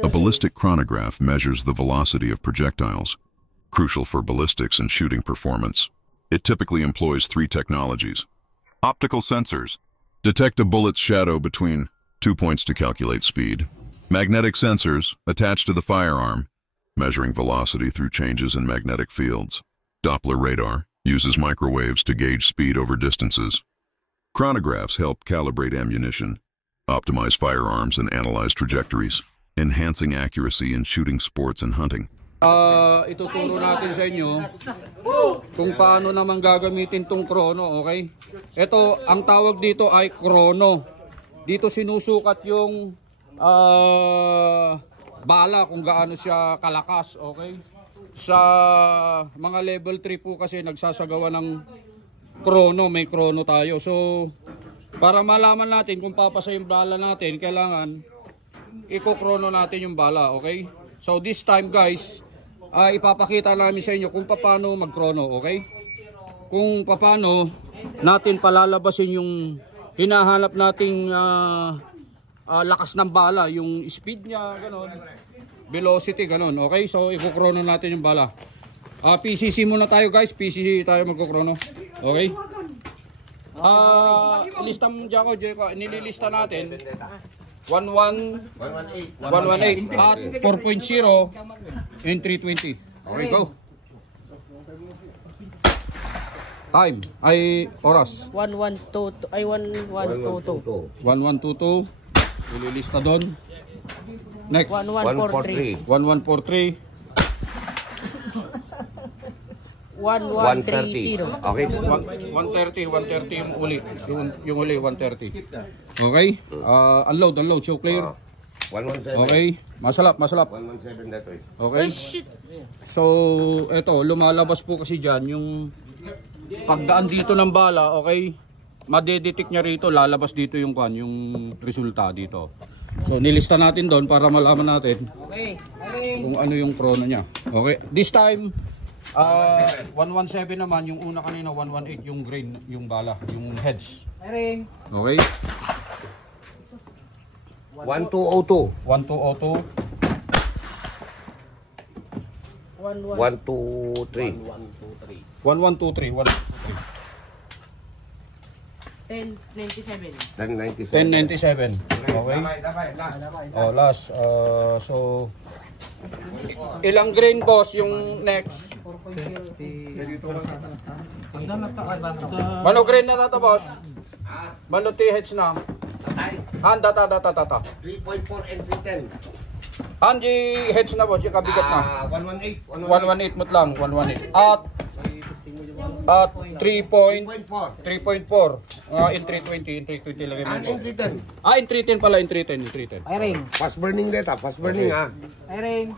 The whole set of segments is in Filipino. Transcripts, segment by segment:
A ballistic chronograph measures the velocity of projectiles, crucial for ballistics and shooting performance. It typically employs three technologies. Optical sensors detect a bullet's shadow between 2 points to calculate speed. Magnetic sensors attached to the firearm, measuring velocity through changes in magnetic fields. Doppler radar uses microwaves to gauge speed over distances. Chronographs help calibrate ammunition, optimize firearms, and analyze trajectories, enhancing accuracy in shooting sports and hunting. Ituturo natin sa inyo kung paano naman gagamitin tong chrono, okay? Ito, ang tawag dito ay chrono. Dito sinusukat yung bala kung gaano siya kalakas, okay? Sa mga level 3 po kasi nagsasagawa ng chrono, may chrono tayo. So, para malaman natin kung papasa yung bala natin, kailangan iko-chrono natin yung bala, okay? So, this time guys, ipapakita namin sa inyo kung paano mag-chrono, okay? Kung paano natin palalabasin yung hinahanap nating lakas ng bala, yung speed niya, ganon, velocity, ganon, okay? So, iko-chrono natin yung bala. PCC muna tayo guys, PCC tayo magko-chrono, okay? Ilista mo dyan ko, nililista natin 118 at 4.0 and 320. Okay, go. Time ay oras 1122 ay 1122 1122. Ililista doon. Next 1143 1143 1130. Okay. 130 yung uli. Yung uli 130. Okay? Unload, show clear. 117. Okay? Masalap. 117 that way. Okay? So, eto, lumalabas po kasi dyan yung pagdaan dito ng bala, okay? Madedetect niya rito, lalabas dito yung resulta dito. So, nilista natin doon para malaman natin kung ano yung chrono niya. Okay? This time, 117 naman, yung una kanina 118 yung grain, yung bala, yung heads. Okay? 1202. 1202. 123. 1123. 1097. 1097. Okay? Oh, last. So, ilang grain boss yung next? Mano grain na tata boss? Mano TH na? Data. 3.4 and 310. Anji heads na boss, yung kabigat na? 118. 118 mo lang, 118. At 3.4. In 320, in 320 lagay mo. In 310. In 310 pala, in 310. Iring. Fast burning data, fast burning Iring.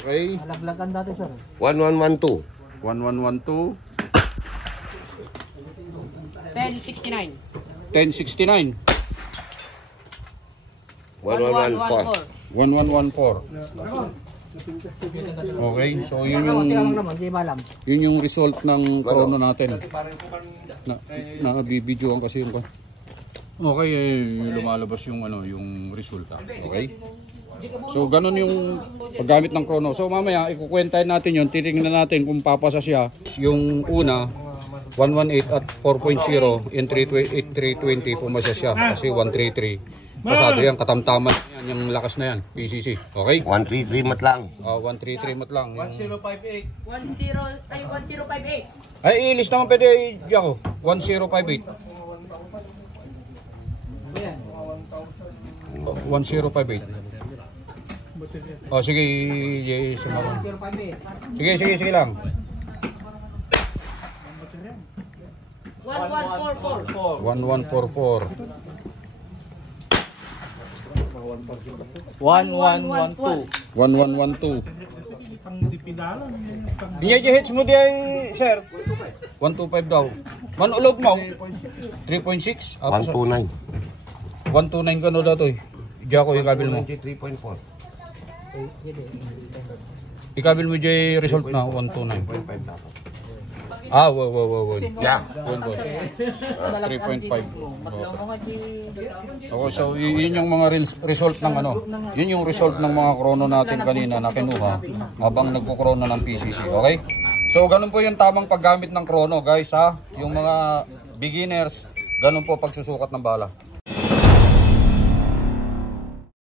Okay. Alaglagan dati sir. 1112. 1112. 1069. 1069. 1114. 1114. Okay, so yun yung result ng chrono natin. Nabibidyoan kasi yung okay, lumalabas yung yung resulta. Okay? So ganun yung paggamit ng chrono. So mamaya ikukwentahin natin yun, titingnan natin kung papasa siya. Yung una 118 at 4.0 in 320 pumasa siya kasi 133. Pasado yan, katamtaman yan, yung lakas na yan, PCC. Okay? 133 mat lang. 133 mat lang. 1058. 1058. Ay, ilis naman pwede, Jaco. 1058. 1058. Oh, sige, sige lang. 1144. 1144. 1112. 1112. Hits mo di ay, sir. 125 daw. Manulog mo. 3.6. 129. 129 ka no daw to eh. Jaco, ikabil mo. 3.4. Ikabil mo dyan result na 129. Wow. Yeah. Cool boss. 3.5. Okay, so yun yung mga result ng ano. Yun yung result ng mga chrono natin kanina na kinuha habang nagko-chrono ng PCC, okay? So ganun po yung tamang paggamit ng chrono, guys ha. Yung mga beginners, ganun po pagsusukat ng bala.